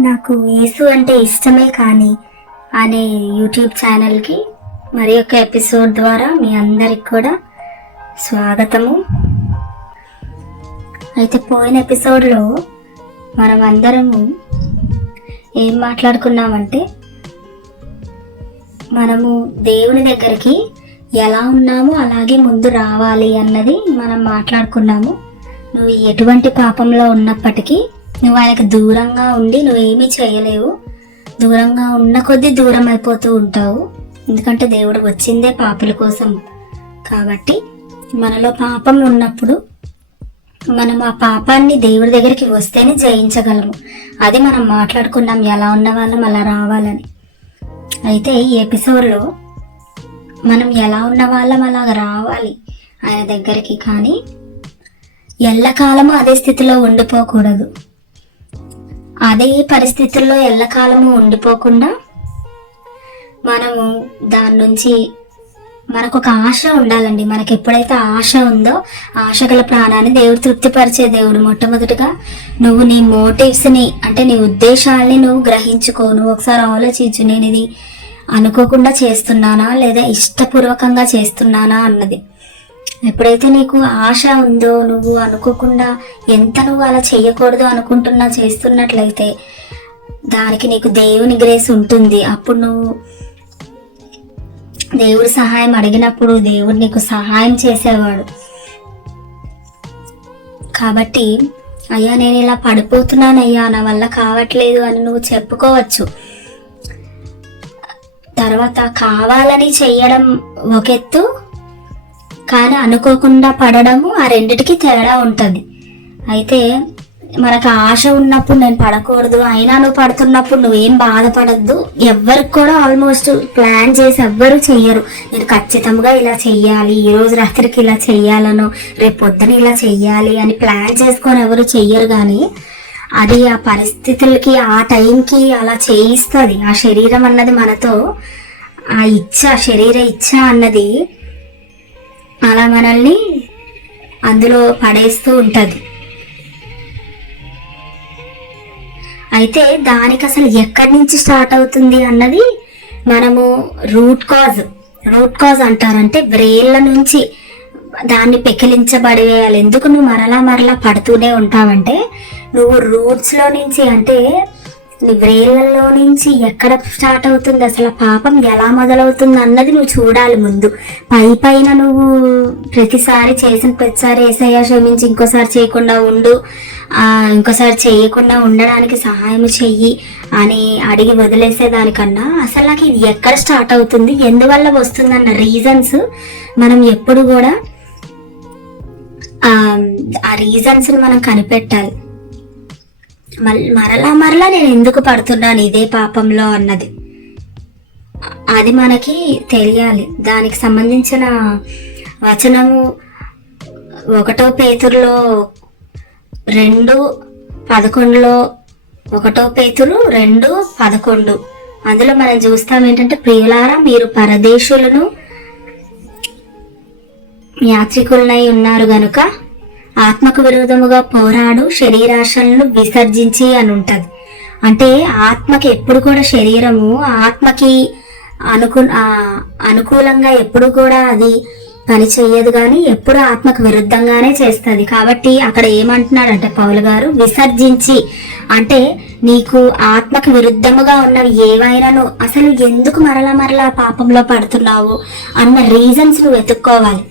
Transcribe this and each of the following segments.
నాకు యేసు అంటే ఇష్టమే కానీ అనే యూట్యూబ్ ఛానల్కి మరి ఒక ఎపిసోడ్ ద్వారా మీ అందరికి కూడా స్వాగతము. అయితే పోయిన ఎపిసోడ్లో మనం అందరము ఏం మాట్లాడుకున్నామంటే మనము దేవుని దగ్గరికి ఎలా ఉన్నామో అలాగే ముందు రావాలి అన్నది మనం మాట్లాడుకున్నాము. నువ్వు ఎటువంటి పాపంలో ఉన్నప్పటికీ నువ్వు ఆయనకు దూరంగా ఉండి నువ్వేమీ చేయలేవు. దూరంగా ఉన్న కొద్దీ దూరం అయిపోతూ ఉంటావు. ఎందుకంటే దేవుడు వచ్చిందే పాపుల కోసం. కాబట్టి మనలో పాపం ఉన్నప్పుడు మనం ఆ పాపాన్ని దేవుడి దగ్గరికి వస్తేనే జయించగలము. అది మనం మాట్లాడుకున్నాం ఎలా ఉన్న వాళ్ళం అలా రావాలని. అయితే ఈ ఎపిసోడ్లో మనం ఎలా ఉన్న వాళ్ళం అలా రావాలి ఆయన దగ్గరికి కానీ ఎల్లకాలము అదే స్థితిలో ఉండిపోకూడదు. అదే పరిస్థితుల్లో ఎల్లకాలము ఉండిపోకుండా మనము దాని నుంచి మనకు ఒక ఆశ ఉండాలండి. మనకి ఎప్పుడైతే ఆశ ఉందో ఆశ గల ప్రాణాన్ని దేవుడు తృప్తిపరిచే దేవుడు మొట్టమొదటిగా నువ్వు నీ మోటివ్స్ని అంటే నీ ఉద్దేశాలని నువ్వు గ్రహించుకో. నువ్వు ఒకసారి ఆలోచించు నేను ఇది అనుకోకుండా చేస్తున్నానా లేదా ఇష్టపూర్వకంగా చేస్తున్నానా అన్నది. ఎప్పుడైతే నీకు ఆశ ఉందో నువ్వు అనుకోకుండా ఎంత నువ్వు అలా చేయకూడదు అనుకుంటున్నా చేస్తున్నట్లయితే దానికి నీకు దేవుని గ్రేస్ ఉంటుంది. అప్పుడు నువ్వు దేవుడి సహాయం అడిగినప్పుడు దేవుడు నీకు సహాయం చేసేవాడు. కాబట్టి అయ్యా నేను ఇలా పడిపోతున్నానయ్యా నా వల్ల కావట్లేదు అని నువ్వు చెప్పుకోవచ్చు. తర్వాత కావాలని చెయ్యడం ఒక ఎత్తు కానీ అనుకోకుండా పడడము ఆ రెండిటికి తేడా ఉంటుంది. అయితే మనకు ఆశ ఉన్నప్పుడు నేను పడకూడదు అయినా నువ్వు పడుతున్నప్పుడు నువ్వేం బాధపడద్దు. ఎవ్వరికి కూడా ఆల్మోస్ట్ ప్లాన్ చేసి ఎవ్వరు చెయ్యరు. నేను ఖచ్చితంగా ఇలా చెయ్యాలి ఈ రోజు రాత్రికి ఇలా చెయ్యాలను రేపు పొద్దున ఇలా చెయ్యాలి అని ప్లాన్ చేసుకొని ఎవరు చెయ్యరు కానీ అది ఆ పరిస్థితులకి ఆ టైంకి అలా చేయిస్తుంది. ఆ శరీరం అన్నది మనతో ఆ ఇచ్చ శరీర ఇచ్చ అన్నది అలా మనల్ని అందులో పడేస్తూ ఉంటుంది. అయితే దానికి అసలు ఎక్కడి నుంచి స్టార్ట్ అవుతుంది అన్నది మనము రూట్ కాజ్ రూట్ కాజ్ అంటారంటే వ్రేళ్ళ నుంచి దాన్ని పెకిలించబడేయాలి. ఎందుకు నువ్వు మరలా మరలా పడుతూనే ఉంటావంటే నువ్వు రూట్స్లో నుంచి అంటే నీ నుంచి ఎక్కడ స్టార్ట్ అవుతుంది? అసలు పాపం ఎలా మొదలవుతుంది అన్నది నువ్వు చూడాలి ముందు. పై పైన నువ్వు ప్రతిసారి చేసిన ప్రతిసారి ఏసయ్యా క్షమించి ఇంకోసారి చేయకుండా ఉండు. ఇంకోసారి చేయకుండా ఉండడానికి సహాయం చెయ్యి అని అడిగి వదిలేసే దానికన్నా అసలు నాకు ఇది ఎక్కడ స్టార్ట్ అవుతుంది? ఎందువల్ల వస్తుందన్న రీజన్స్ మనం ఎప్పుడు కూడా ఆ రీజన్స్ని మనం కనిపెట్టాలి. మరలా మరలా నేను ఎందుకు పడుతున్నాను ఇదే పాపంలో అన్నది. అది మనకి తెలియాలి. దానికి సంబంధించిన వచనము ఒకటో పేతురులో రెండు పదకొండులో ఒకటో పేతురు రెండు పదకొండు. అందులో మనం చూస్తాం ఏంటంటే ప్రియులారా మీరు పరదేశులను యాత్రికులనై ఉన్నారు గనుక ఆత్మకు విరోధముగా పోరాడు శరీరాశలను విసర్జించి అని ఉంటుంది అంటే ఆత్మకి ఎప్పుడు కూడా శరీరము ఆత్మకి అనుకు అనుకూలంగా ఎప్పుడు కూడా అది పని చెయ్యదు కానీ ఎప్పుడు ఆత్మకు విరుద్ధంగానే చేస్తుంది. కాబట్టి అక్కడ ఏమంటున్నాడంటే పౌలు గారు విసర్జించి అంటే నీకు ఆత్మకు విరుద్ధముగా ఉన్నవి ఏవైనాను అసలు ఎందుకు మరలా మరలా పాపంలో పడుతున్నావు అన్న రీజన్స్ నువ్వు వెతుక్కోవాలి.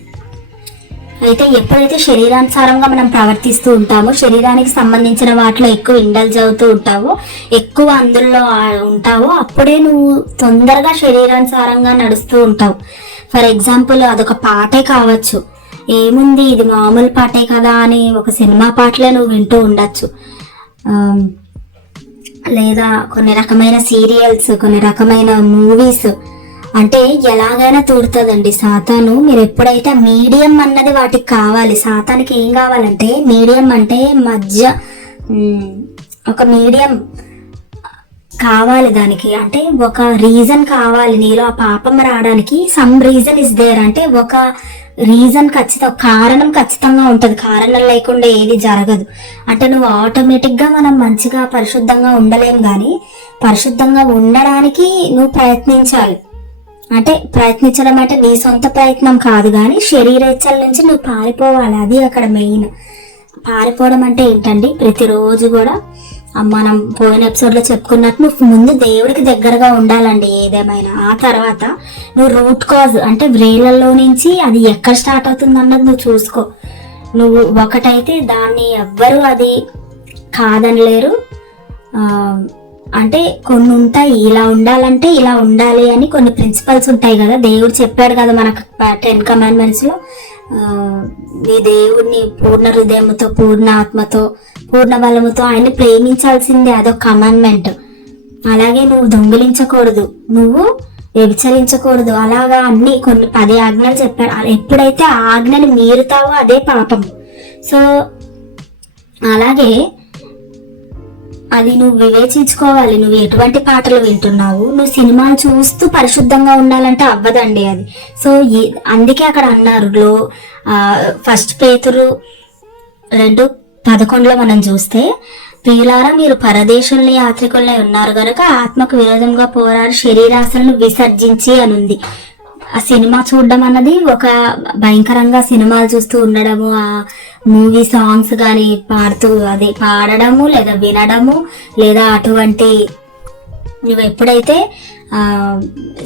అయితే ఎప్పుడైతే శరీరానుసారంగా మనం ప్రవర్తిస్తూ ఉంటామో శరీరానికి సంబంధించిన వాటిలో ఎక్కువ ఇండల్జ్ అవుతూ ఉంటావో ఎక్కువ అందులో ఉంటావో అప్పుడే నువ్వు తొందరగా శరీరానుసారంగా నడుస్తూ ఉంటావు. ఫర్ ఎగ్జాంపుల్ అదొక పాటే కావచ్చు. ఏముంది ఇది మామూలు పాటే కదా అని ఒక సినిమా పాటలే నువ్వు వింటూ ఉండొచ్చు. లేదా కొన్ని రకమైన సీరియల్స్ కొన్ని రకమైన మూవీస్ అంటే ఎలాగైనా తూడుతుందండి. సాతాను మీరు ఎప్పుడైతే మీడియం అన్నది వాటికి కావాలి సాతానికి ఏం కావాలంటే మీడియం అంటే మధ్య ఒక మీడియం కావాలి దానికి. అంటే ఒక రీజన్ కావాలి. నీలో ఆ పాపం రావడానికి సమ్ రీజన్ ఇస్ దేర్. అంటే ఒక రీజన్ ఖచ్చితంగా కారణం ఖచ్చితంగా ఉంటుంది. కారణం లేకుండా ఏది జరగదు. అంటే నువ్వు ఆటోమేటిక్గా మనం మంచిగా పరిశుద్ధంగా ఉండలేం కానీ పరిశుద్ధంగా ఉండడానికి నువ్వు ప్రయత్నించాలి. అంటే ప్రయత్నించడం అంటే నీ సొంత ప్రయత్నం కాదు కానీ శరీరేచ్ఛల నుంచి నువ్వు పారిపోవాలి. అది అక్కడ మెయిన్. పారిపోవడం అంటే ఏంటండి? ప్రతిరోజు కూడా మనం పోయిన ఎపిసోడ్లో చెప్పుకున్నట్టు నువ్వు ముందు దేవుడికి దగ్గరగా ఉండాలండి ఏదేమైనా. ఆ తర్వాత నువ్వు రూట్ కాజ్ అంటే వ్రేలల్లో నుంచి అది ఎక్కడ స్టార్ట్ అవుతుంది అన్నది నువ్వు చూసుకో. నువ్వు ఒకటైతే దాన్ని ఎవ్వరు అది కాదనలేరు. అంటే కొన్ని ఉంటాయి ఇలా ఉండాలంటే ఇలా ఉండాలి అని కొన్ని ప్రిన్సిపల్స్ ఉంటాయి కదా. దేవుడు చెప్పాడు కదా మనకు టెన్ కమాండ్మెంట్స్లో నీ దేవుడిని పూర్ణ హృదయంతో పూర్ణ ఆత్మతో పూర్ణ బలముతో ఆయన ప్రేమించాల్సిందే అదొక కమాండ్మెంట్ అలాగే నువ్వు దొంగిలించకూడదు. నువ్వు వ్యభిచరించకూడదు. అలాగా అన్ని కొన్ని పది ఆజ్ఞలు చెప్పాడు. ఎప్పుడైతే ఆ ఆజ్ఞని మీరుతావో అదే పాపం. సో అలాగే అది నువ్వు వివేచించుకోవాలి. నువ్వు ఎటువంటి పాటలు వింటున్నావు? నువ్వు సినిమాలు చూస్తూ పరిశుద్ధంగా ఉండాలంటే అవ్వదండి అది. సో అందుకే అక్కడ అన్నారు లో ఫస్ట్ పేతురు రెండు పదకొండులో మనం చూస్తే ప్రియులారా మీరు పరదేశంలో యాత్రికులై ఉన్నారు గనుక ఆత్మకు విరోధంగా పోరాడు శరీరాశలను విసర్జించి అని ఉంది ఆ సినిమా చూడడం అన్నది ఒక భయంకరంగా సినిమాలు చూస్తూ ఉండడము ఆ మూవీ సాంగ్స్ కానీ పాడుతూ అది పాడడము లేదా వినడము లేదా అటువంటి నువ్వు ఎప్పుడైతే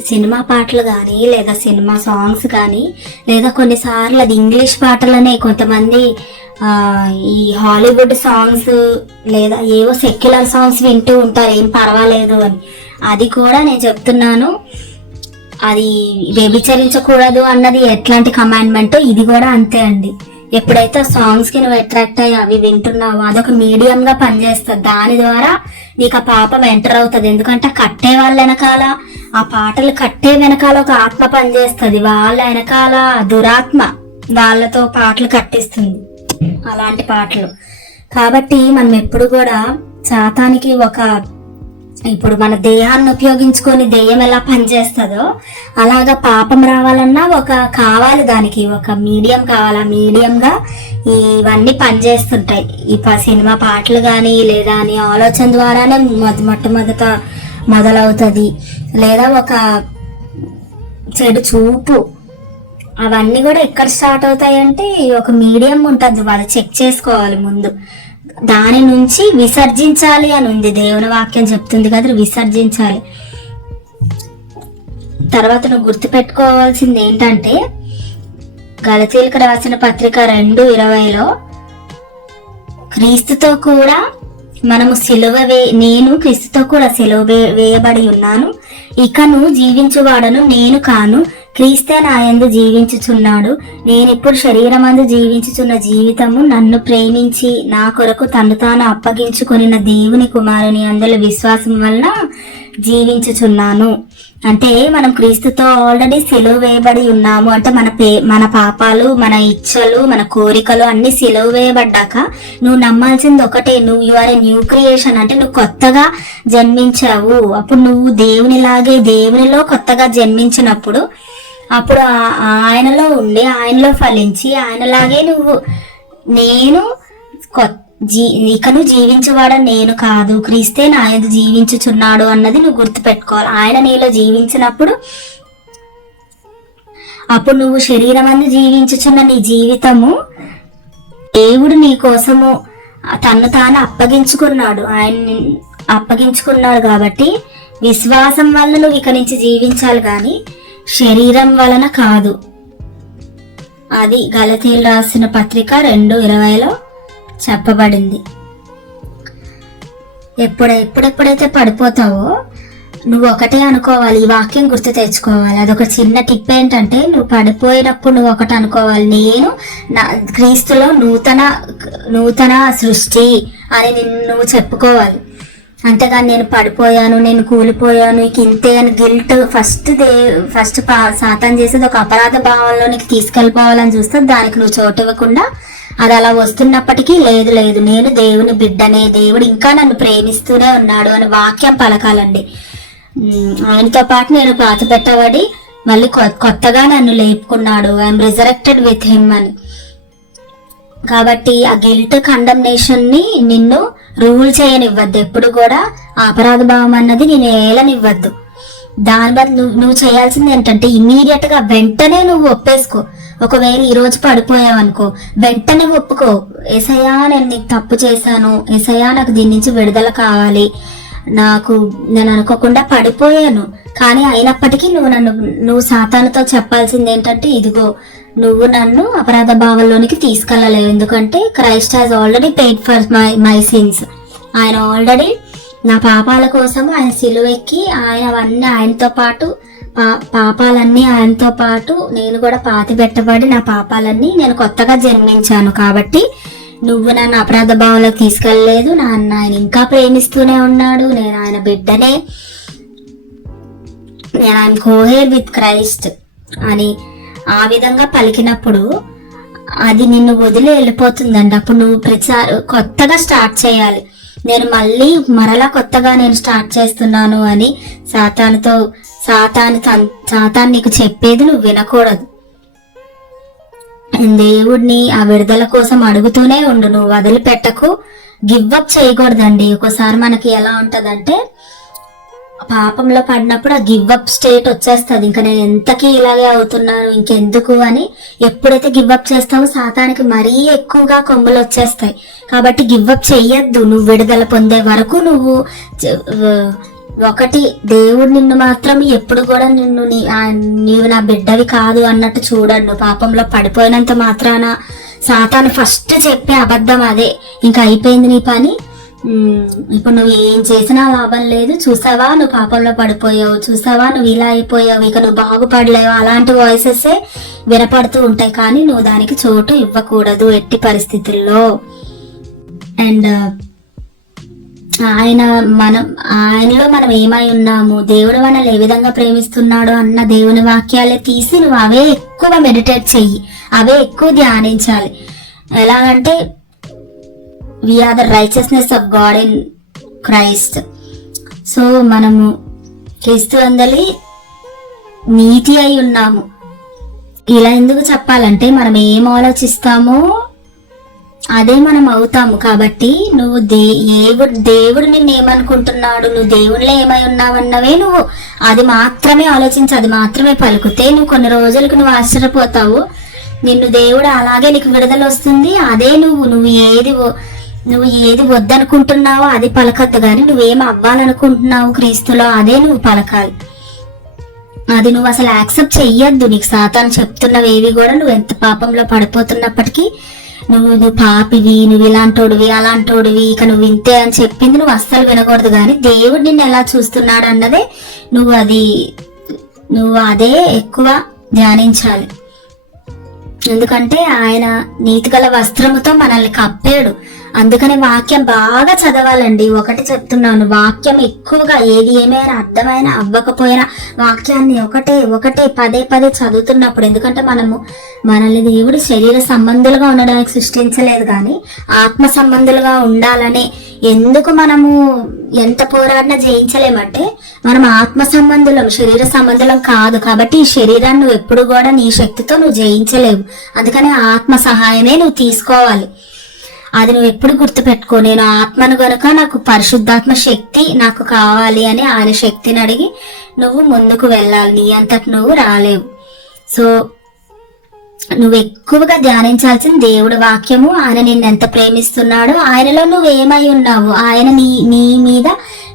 సినిమా పాటలు కానీ లేదా సినిమా సాంగ్స్ కానీ లేదా కొన్నిసార్లు అది ఇంగ్లీష్ పాటలనే కొంతమంది ఈ హాలీవుడ్ సాంగ్స్ లేదా ఏవో సెక్యులర్ సాంగ్స్ వింటూ ఉంటారు ఏం పర్వాలేదు అని. అది కూడా నేను చెప్తున్నాను. అది వ్యభిచరించకూడదు అన్నది ఎట్లాంటి కమాండ్మెంట్ ఇది కూడా అంతే అండి. ఎప్పుడైతే సాంగ్స్కి నువ్వు అట్రాక్ట్ అయ్యి అవి వింటున్నావో అదొక మీడియం గా పనిచేస్తుంది. దాని ద్వారా నీకు ఆ పాపం ఎంటర్ అవుతుంది. ఎందుకంటే కట్టే వాళ్ళ వెనకాల ఆ పాటలు కట్టే వెనకాల ఒక ఆత్మ పనిచేస్తుంది. వాళ్ళ వెనకాల దురాత్మ వాళ్ళతో పాటలు కట్టిస్తుంది. అలాంటి పాటలు. కాబట్టి మనం ఎప్పుడు కూడా శాతానికి ఒక ఇప్పుడు మన దేహాన్ని ఉపయోగించుకొని దెయ్యం ఎలా పనిచేస్తుందో అలాగా పాపం రావాలన్నా ఒక కావాలి దానికి ఒక మీడియం కావాలి? ఆ మీడియంగా ఇవన్నీ పనిచేస్తుంటాయి. ఈ సినిమా పాటలు కానీ లేదా నీ ఆలోచన ద్వారానే మొద మొట్టమొదట మొదలవుతుంది. లేదా ఒక చెడు చూపు. అవన్నీ కూడా ఎక్కడ స్టార్ట్ అవుతాయంటే ఒక మీడియం ఉంటుంది. వాళ్ళు చెక్ చేసుకోవాలి ముందు. దాని నుంచి విసర్జించాలి అని ఉంది. దేవుని వాక్యం చెప్తుంది కదా విసర్జించాలి. తర్వాత నువ్వు గుర్తుపెట్టుకోవాల్సింది ఏంటంటే గలతీలకు రాసిన పత్రిక రెండు ఇరవైలో క్రీస్తుతో కూడా మనము సిలువ వే నేను క్రీస్తుతో కూడా సెలవు వేయబడి ఉన్నాను. ఇకను జీవించువాడను నేను కాను. క్రీస్తే నాయందు జీవించుచున్నాడు. నేనిప్పుడు శరీరమందు జీవించుచున్న జీవితము నన్ను ప్రేమించి నా కొరకు తను తాను అప్పగించుకొనిన దేవుని కుమారుని అందులో విశ్వాసం వలన జీవించుచున్నాను. అంటే మనం క్రీస్తుతో ఆల్రెడీ సెలవు వేయబడి ఉన్నాము. అంటే మన పే మన పాపాలు మన ఇచ్చలు మన కోరికలు అన్ని సెలవు వేయబడ్డాక నువ్వు నమ్మాల్సింది ఒకటే. నువ్వు you are a new creation అంటే నువ్వు కొత్తగా జన్మించావు. అప్పుడు నువ్వు దేవునిలాగే దేవునిలో కొత్తగా జన్మించినప్పుడు అప్పుడు ఆ- ఆయనలో ఉండి ఆయనలో ఫలించి ఆయనలాగే నువ్వు నేను జీ ఇకను జీవించేవాడు నేను కాదు. క్రీస్తే నా ఎందు జీవించుచున్నాడు అన్నది నువ్వు గుర్తుపెట్టుకోవాలి. ఆయన నీలో జీవించినప్పుడు అప్పుడు నువ్వు శరీరం అందు జీవించుచున్న నీ జీవితము దేవుడు నీ కోసము తను తాను అప్పగించుకున్నాడు. ఆయన అప్పగించుకున్నాడు కాబట్టి విశ్వాసం వల్ల నువ్వు ఇక నుంచి జీవించాలి కానీ శరీరం వలన కాదు. అది గలతీలు రాసిన పత్రిక రెండు ఇరవైలో చెప్పబడింది. ఎప్పుడు ఎప్పుడెప్పుడైతే పడిపోతావో నువ్వు ఒకటే అనుకోవాలి ఈ వాక్యం గుర్తు తెచ్చుకోవాలి. అదొక చిన్న టిప్ ఏంటంటే నువ్వు పడిపోయినప్పుడు నువ్వు ఒకటి అనుకోవాలి. నేను నా క్రీస్తులో నూతన నూతన సృష్టి అని నిన్ను నువ్వు చెప్పుకోవాలి. అంతేగాని నేను పడిపోయాను నేను కూలిపోయాను. నీకు ఇంతే అని గిల్ట్ ఫస్ట్ దే ఫస్ట్ పా చేసేది ఒక అపరాధ భావంలో నీకు తీసుకెళ్ళిపోవాలని చూస్తే దానికి నువ్వు చోటు ఇవ్వకుండా అది అలా వస్తున్నప్పటికీ లేదు లేదు. నేను దేవుని బిడ్డనే దేవుడు ఇంకా నన్ను ప్రేమిస్తూనే ఉన్నాడు అని వాక్యం పలకాలండి. ఆయనతో పాటు నేను పాత పెట్టబడి మళ్ళీ కొత్తగా నన్ను లేపుకున్నాడు. ఐఎమ్ రిజరెక్టెడ్ విత్ హిమ్ అని. కాబట్టి ఆ గిల్ట్ కండమ్నేషన్ని నిన్ను రూల్ చేయనివ్వద్దు. ఎప్పుడు కూడా ఆ అపరాధ భావం అన్నది నేను ఏలనివ్వద్దు దాని బదులు నువ్వు నువ్వు చేయాల్సింది ఏంటంటే ఇమీడియట్గా వెంటనే నువ్వు ఒప్పేసుకో. ఒకవేళ ఈ రోజు పడిపోయావు అనుకో వెంటనే ఒప్పుకో. ఎసయా నేను నీకు తప్పు చేశాను. ఎసయా నాకు దీని నుంచి విడుదల కావాలి. నాకు నేను అనుకోకుండా పడిపోయాను. కానీ అయినప్పటికీ నువ్వు నన్ను నువ్వు సాతానుతో చెప్పాల్సింది ఏంటంటే ఇదిగో నువ్వు నన్ను అపరాధ భావంలోనికి తీసుకెళ్ళలేవు. ఎందుకంటే Christ has already paid for my my sins ఆయన ఆల్రెడీ నా పాపాల కోసం ఆయన సిలువెక్కి ఆయన అవన్నీ ఆయనతో పాటు పా పాపాలన్నీ ఆయనతో పాటు నేను కూడా పాతి పెట్టబడి నా పాపాలన్నీ నేను కొత్తగా జన్మించాను. కాబట్టి నువ్వు నన్ను అపరాధ భావంలోకి తీసుకెళ్ళలేదు. నాన్న ఆయన ఇంకా ప్రేమిస్తూనే ఉన్నాడు. నేను ఆయన బిడ్డనే. నేను ఐఎమ్ కోహే విత్ క్రైస్ట్ అని ఆ విధంగా పలికినప్పుడు అది నిన్ను వదిలి వెళ్ళిపోతుందండి. అప్పుడు నువ్వు ప్రచార కొత్తగా స్టార్ట్ చేయాలి. నేను మళ్ళీ మరలా కొత్తగా నేను స్టార్ట్ చేస్తున్నాను అని సాతానుతో సాతాను తన్- సాతాను నీకు చెప్పేది నువ్వు వినకూడదు. దేవుడిని ఆ విడుదల కోసం అడుగుతూనే ఉండు. నువ్వు వదిలిపెట్టకు గివ్ అప్ చేయకూడదండి. ఒక్కోసారి మనకి ఎలా ఉంటదంటే పాపంలో పడినప్పుడు ఆ గివ్ అప్ స్టేట్ వచ్చేస్తుంది. ఇంకా నేను ఎంతకీ ఇలాగే అవుతున్నాను ఇంకెందుకు అని ఎప్పుడైతే గివ్ అప్ చేస్తావో సాతానికి మరీ ఎక్కువగా కొమ్ములు వచ్చేస్తాయి. కాబట్టి గివ్ అప్ చెయ్యొద్దు. నువ్వు విడుదల పొందే వరకు నువ్వు ఒకటి దేవుడు నిన్ను మాత్రం ఎప్పుడు కూడా నిన్ను నీ- నీవు నా బిడ్డవి కాదు అన్నట్టు చూడండి పాపంలో పడిపోయినంత మాత్రాన సాతాను ఫస్ట్ చెప్పే అబద్ధం అదే. ఇంకా అయిపోయింది నీ పని. ఇప్పుడు నువ్వు ఏం చేసినా లాభం లేదు. చూసావా? నువ్వు పాపంలో పడిపోయావు. చూసావా? నువ్వు ఇలా అయిపోయావు. ఇక నువ్వు బాగుపడలేవు. అలాంటి వాయిసెస్ వినపడుతూ ఉంటాయి. కానీ నువ్వు దానికి చోటు ఇవ్వకూడదు ఎట్టి పరిస్థితుల్లో. అండ్ ఆయన మనం ఆయనలో మనం ఏమై ఉన్నాము? దేవుడు మనల్ని ఏ విధంగా ప్రేమిస్తున్నాడు అన్న దేవుని వాక్యాలే తీసి నువ్వు అవే ఎక్కువ మెడిటేట్ చెయ్యి. అవే ఎక్కువ ధ్యానించాలి. We are the righteousness of God in Christ so మనము క్రీస్తు అందలి నీతి అయి ఉన్నాము. ఇలా ఎందుకు చెప్పాలంటే మనం ఏం ఆలోచిస్తామో అదే మనం అవుతాము. కాబట్టి నువ్వు దే దేవుడు దేవుడు నిన్ను ఏమనుకుంటున్నాడు? నువ్వు దేవుడిలో ఏమై ఉన్నావన్నవే నువ్వు. అది మాత్రమే ఆలోచించి అది మాత్రమే పలుకుతే నువ్వు కొన్ని రోజులకు నువ్వు ఆశ్చర్యపోతావు. నిన్ను దేవుడు అలాగే నీకు విడుదల వస్తుంది అదే నువ్వు నువ్వు ఏది నువ్వు ఏది వద్దనుకుంటున్నావో అది పలకద్దు కానీ నువ్వేం అవ్వాలనుకుంటున్నావు క్రీస్తులో అదే నువ్వు పలకాలి. అది నువ్వు అసలు యాక్సెప్ట్ చెయ్యొద్దు. నీకు సాతాను చెప్తున్నవి ఏవి కూడా నువ్వు ఎంత పాపంలో పడిపోతున్నప్పటికీ నువ్వు నువ్వు పాపివి నువ్వు ఇలాంటోడివి అలాంటోడివి ఇక నువ్వు ఇంతే అని చెప్పింది నువ్వు అస్సలు వినకూడదు కానీ దేవుడు నిన్ను ఎలా చూస్తున్నాడు అన్నదే నువ్వు అది నువ్వు అదే ఎక్కువ ధ్యానించాలి. ఎందుకంటే ఆయన నీతిగల వస్త్రముతో మనల్ని కప్పాడు. అందుకని వాక్యం బాగా చదవాలండి. ఒకటి చెప్తున్నాను వాక్యం ఎక్కువగా ఏది ఏమైనా అర్థమైనా అవ్వకపోయినా వాక్యాన్ని ఒకటే ఒకటే పదే పదే చదువుతున్నప్పుడు ఎందుకంటే మనము మనల్ని దేవుడు శరీర సంబంధులుగా ఉండడానికి సృష్టించలేదు కానీ ఆత్మ సంబంధులుగా ఉండాలని ఎందుకు మనము ఎంత పోరాడినా జయించలేమంటే మనం ఆత్మ సంబంధులం శరీర సంబంధులం కాదు కాబట్టి ఈ శరీరాన్ని నువ్వు ఎప్పుడు కూడా నీ శక్తితో నువ్వు జయించలేవు. అందుకని ఆత్మ సహాయమే నువ్వు తీసుకోవాలి. అది నువ్వు ఎప్పుడు గుర్తుపెట్టుకో. నేను ఆత్మను గనుక నాకు పరిశుద్ధాత్మ శక్తి నాకు కావాలి అని ఆయన శక్తిని అడిగి నువ్వు ముందుకు వెళ్ళాలి. నీ అంతటి నువ్వు రాలేవు. సో నువ్వు ఎక్కువగా ధ్యానించాల్సిన దేవుడి వాక్యము ఆయన నిన్ను ఎంత ప్రేమిస్తున్నాడో ఆయనలో నువ్వు ఏమై ఉన్నావు? ఆయన నీ నీ మీద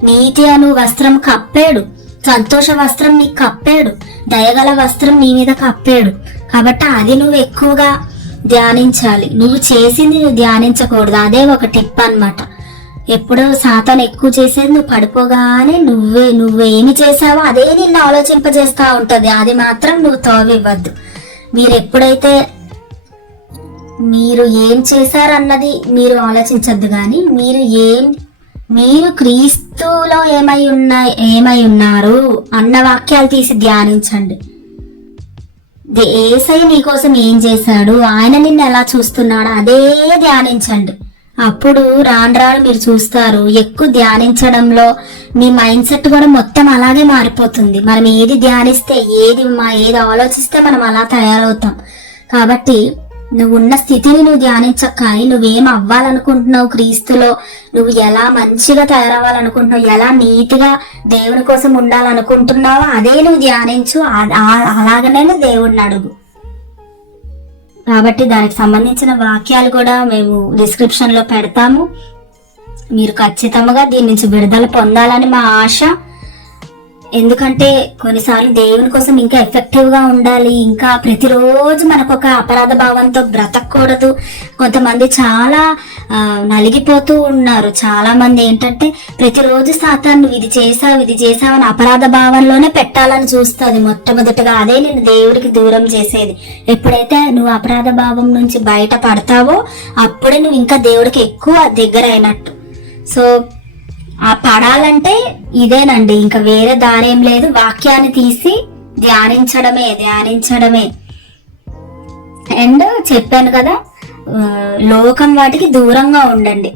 నీతి అను వస్త్రం కప్పాడు. సంతోష వస్త్రం నీకు కప్పాడు. దయగల వస్త్రం నీ మీద కప్పాడు. కాబట్టి అది నువ్వు ఎక్కువగా ధ్యానించాలి. నువ్వు చేసింది నువ్వు ధ్యానించకూడదు. అదే ఒక టిప్ అన్నమాట. ఎప్పుడో సాతాను ఎక్కువ చేసేది నువ్వు పడిపోగానే నువ్వే నువ్వేమి చేసావో అదే నిన్ను ఆలోచింపజేస్తా ఉంటది. అది మాత్రం నువ్వు తోవివ్వద్దు. మీరు ఎప్పుడైతే మీరు ఏం చేశారన్నది మీరు ఆలోచించద్దు కానీ మీరు ఏం మీరు క్రీస్తులో ఏమై ఉన్న ఏమై ఉన్నారు అన్న వాక్యాలు తీసి ధ్యానించండి. ఏసయ్య నీకోసం ఏం చేశాడు? ఆయన నిన్ను ఎలా చూస్తున్నాడు? అదే ధ్యానించండి. అప్పుడు రాను రాను మీరు చూస్తారు. ఎక్కువ ధ్యానించడంలో మీ మైండ్ సెట్ కూడా మొత్తం అలాగే మారిపోతుంది. మనం ఏది ధ్యానిస్తే ఏది మా ఏది ఆలోచిస్తే మనం అలా తయారవుతాం. కాబట్టి నువ్వు ఉన్న స్థితిని నువ్వు ధ్యానించక కానీ నువ్వేం అవ్వాలనుకుంటున్నావు క్రీస్తులో? నువ్వు ఎలా మంచిగా తయారవ్వాలనుకుంటున్నావు? ఎలా నీతిగా దేవుని కోసం ఉండాలనుకుంటున్నావో అదే నువ్వు ధ్యానించు. అలాగనే దేవుడిని అడుగు. కాబట్టి దానికి సంబంధించిన వాక్యాలు కూడా మేము డిస్క్రిప్షన్లో పెడతాము. మీరు ఖచ్చితంగా దీని నుంచి విడుదల పొందాలని మా ఆశ. ఎందుకంటే కొన్నిసార్లు దేవుని కోసం ఇంకా ఎఫెక్టివ్గా ఉండాలి. ఇంకా ప్రతిరోజు మనకు ఒక అపరాధ భావంతో బ్రతకూడదు కొంతమంది చాలా నలిగిపోతూ ఉన్నారు. చాలా మంది ఏంటంటే ప్రతిరోజు సాతాను నువ్వు ఇది చేసావు ఇది చేసావు అని అపరాధ భావంలోనే పెట్టాలని చూస్తుంది మొట్టమొదటిగా. అదే నేను దేవుడికి దూరం చేసేది. ఎప్పుడైతే నువ్వు అపరాధ భావం నుంచి బయట పడతావో అప్పుడే నువ్వు ఇంకా దేవుడికి ఎక్కువ దగ్గర అయినట్టు సో ఆ పడాలంటే ఇదేనండి. ఇంకా వేరే దారేం లేదు. వాక్యాన్ని తీసి ధ్యానించడమే ధ్యానించడమే. అండ్ చెప్పాను కదా లోకం వాటికి దూరంగా ఉండండి.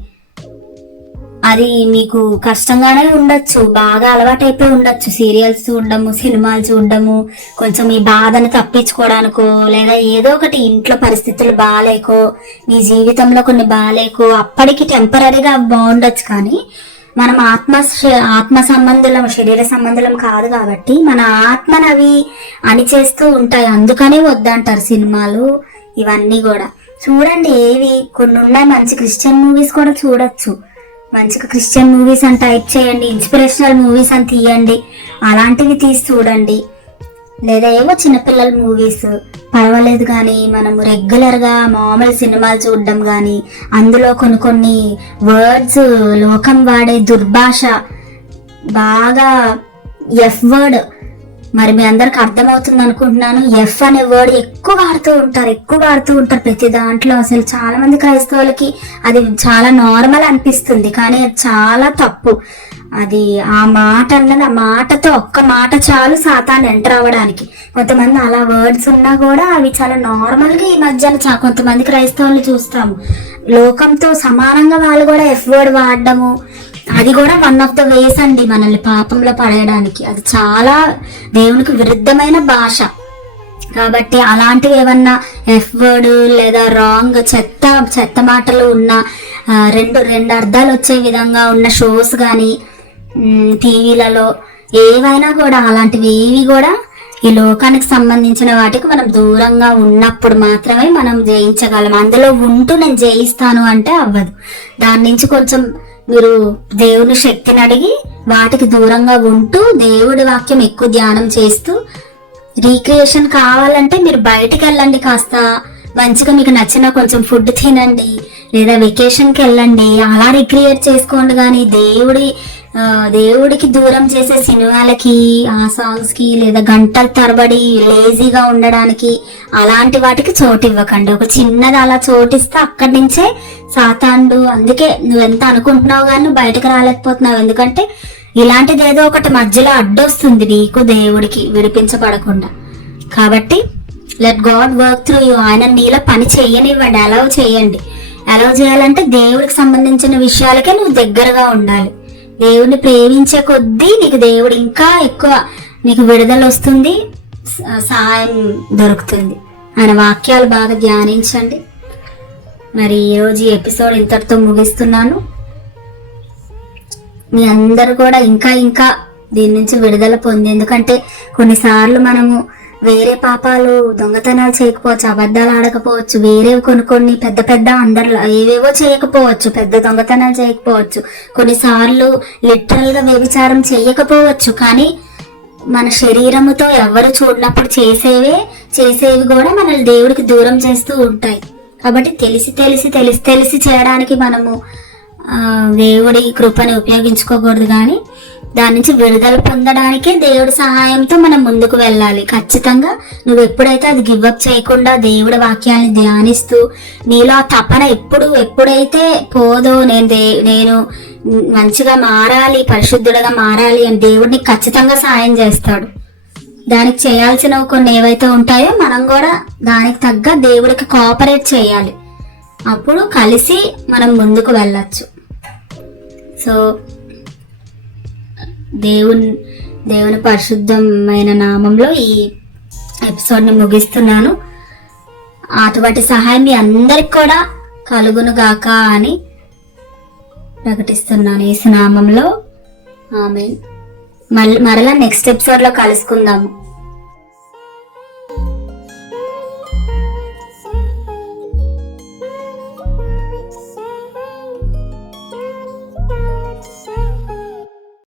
అది మీకు కష్టంగానే ఉండొచ్చు. బాగా అలవాటైపోయి ఉండొచ్చు. సీరియల్స్ చూడడము సినిమాలు చూడడము కొంచెం ఈ బాధను తప్పించుకోవడానికో లేదా ఏదో ఒకటి ఇంట్లో పరిస్థితులు బాగాలేకో నీ జీవితంలో కొన్ని బాగాలేకో అప్పటికి టెంపరీగా బాగుండొచ్చు కానీ మనం ఆత్మ ఆత్మ సంబంధులం శరీర సంబంధులం కాదు కాబట్టి మన ఆత్మను అవి అణిచేస్తూ ఉంటాయి. అందుకనే వద్దంటారు సినిమాలు ఇవన్నీ కూడా. చూడండి ఏవి కొన్ని ఉన్నాయి మంచి క్రిస్టియన్ మూవీస్ కూడా చూడొచ్చు. మంచిగా క్రిస్టియన్ మూవీస్ అని టైప్ చేయండి ఇన్స్పిరేషనల్ మూవీస్ అని తీయండి అలాంటివి తీసి చూడండి. లేదా ఏవో చిన్నపిల్లల మూవీస్ పర్వాలేదు కానీ మనము రెగ్యులర్గా మామూలు సినిమాలు చూడడం కానీ అందులో కొన్ని కొన్ని వర్డ్స్ లోకం వాడే దుర్భాష బాగా ఎఫ్ వర్డ్ మరి మీ అందరికి అర్థమవుతుంది అనుకుంటున్నాను. ఎఫ్ అనే వర్డ్ ఎక్కువ వాడుతూ ఉంటారు ఎక్కువ వాడుతూ ఉంటారు ప్రతి దాంట్లో. అసలు చాలా మంది క్రైస్తవులకి అది చాలా నార్మల్ అనిపిస్తుంది కానీ అది చాలా తప్పు. అది ఆ మాట అన్నది ఆ మాటతో ఒక్క మాట చాలు సాతాన్ని ఎంటర్ అవ్వడానికి. కొంతమంది అలా వర్డ్స్ ఉన్నా కూడా అవి చాలా నార్మల్గా ఈ మధ్యన చా- కొంతమంది క్రైస్తవులు చూస్తాము. లోకంతో సమానంగా వాళ్ళు కూడా ఎఫ్ వర్డ్ వాడడము అది కూడా వన్ ఆఫ్ ద వేస్ అండి మనల్ని పాపంలో పడేయడానికి. అది చాలా దేవునికి విరుద్ధమైన భాష. కాబట్టి అలాంటివి ఏమన్నా ఎఫ్ వర్డ్ లేదా రాంగ్ చెత్త చెత్త మాటలు ఉన్న రెండు రెండు అర్థాలు వచ్చే విధంగా ఉన్న షోస్ కానీ టీవీలలో ఏవైనా కూడా అలాంటివి ఏవి కూడా ఈ లోకానికి సంబంధించిన వాటికి మనం దూరంగా ఉన్నప్పుడు మాత్రమే మనం జయించగలం. అందులో ఉంటూ నేను జయిస్తాను అంటే అవ్వదు. దాని నుంచి కొంచెం మీరు దేవుని శక్తిని అడిగి వాటికి దూరంగా ఉంటూ దేవుడి వాక్యం ఎక్కువ ధ్యానం చేస్తూ రీక్రియేషన్ కావాలంటే మీరు బయటికి వెళ్ళండి కాస్త. మంచిగా మీకు నచ్చిన కొంచెం ఫుడ్ తినండి. లేదా వెకేషన్కి వెళ్ళండి. అలా రిక్రియేట్ చేసుకోండి. కానీ దేవుడి దేవుడికి దూరం చేసే సినిమాలకి ఆ సాంగ్స్కి లేదా గంటల తరబడి లేజీగా ఉండడానికి అలాంటి వాటికి చోటు ఇవ్వకండి ఒక చిన్నది అలా చోటిస్తే అక్కడి నుంచే సాతాండు అందుకే నువ్వెంత అనుకుంటున్నావు కానీ నువ్వు బయటకు రాలేకపోతున్నావు. ఎందుకంటే ఇలాంటిది ఏదో ఒకటి మధ్యలో అడ్డొస్తుంది నీకు దేవుడికి విడిపించబడకుండా. కాబట్టి let God work through you ఆయన నీలో పని చేయనివ్వండి అలౌ చేయండి. అలౌ చేయాలంటే దేవుడికి సంబంధించిన విషయాలకే నువ్వు దగ్గరగా ఉండాలి. దేవుణ్ణి ప్రేమించే కొద్దీ నీకు దేవుడు ఇంకా ఎక్కువ నీకు విడుదల వస్తుంది సహాయం దొరుకుతుంది. ఆయన వాక్యాలు బాగా ధ్యానించండి. మరి ఈరోజు ఈ ఎపిసోడ్ ఇంతటితో ముగిస్తున్నాను. మీ అందరూ కూడా ఇంకా ఇంకా దీని నుంచి విడుదల పొంది ఎందుకంటే కొన్నిసార్లు మనము వేరే పాపాలు దొంగతనాలు చేయకపోవచ్చు అబద్ధాలు ఆడకపోవచ్చు వేరేవి కొన్ని కొన్ని పెద్ద పెద్ద అందరిలో ఏవేవో చేయకపోవచ్చు పెద్ద దొంగతనాలు చేయకపోవచ్చు. కొన్నిసార్లు లిటరల్గా వ్యభిచారం చేయకపోవచ్చు కానీ మన శరీరముతో ఎవరు చూడనప్పుడు చేసేవే చేసేవి కూడా మనల్ని దేవుడికి దూరం చేస్తూ ఉంటాయి. కాబట్టి తెలిసి తెలిసి తెలిసి తెలిసి చేయడానికి మనము దేవుడి కృపని ఉపయోగించుకోకూడదు కానీ దాని నుంచి విడుదల పొందడానికే దేవుడి సహాయంతో మనం ముందుకు వెళ్ళాలి. ఖచ్చితంగా నువ్వు ఎప్పుడైతే అది గివ్అప్ చేయకుండా దేవుడి వాక్యాన్ని ధ్యానిస్తూ నీలో ఆ తపన ఎప్పుడు ఎప్పుడైతే పోదో నేను దే నేను మంచిగా మారాలి పరిశుద్ధుడుగా మారాలి అని దేవుడిని ఖచ్చితంగా సహాయం చేస్తాడు. దానికి చేయాల్సినవి కొన్ని ఏవైతే ఉంటాయో మనం కూడా దానికి తగ్గ దేవుడికి కోఆపరేట్ చేయాలి. అప్పుడు కలిసి మనం ముందుకు వెళ్ళచ్చు. సో దేవుని దేవుని పరిశుద్ధమైన నామంలో ఈ ఎపిసోడ్ని ముగిస్తున్నాను. అటువంటి సహాయం మీ అందరికి కూడా కలుగును గాక అని ప్రకటిస్తున్నాను ఈ సునామంలో ఆమె మళ్ళీ మరలా నెక్స్ట్ ఎపిసోడ్లో కలుసుకుందాము.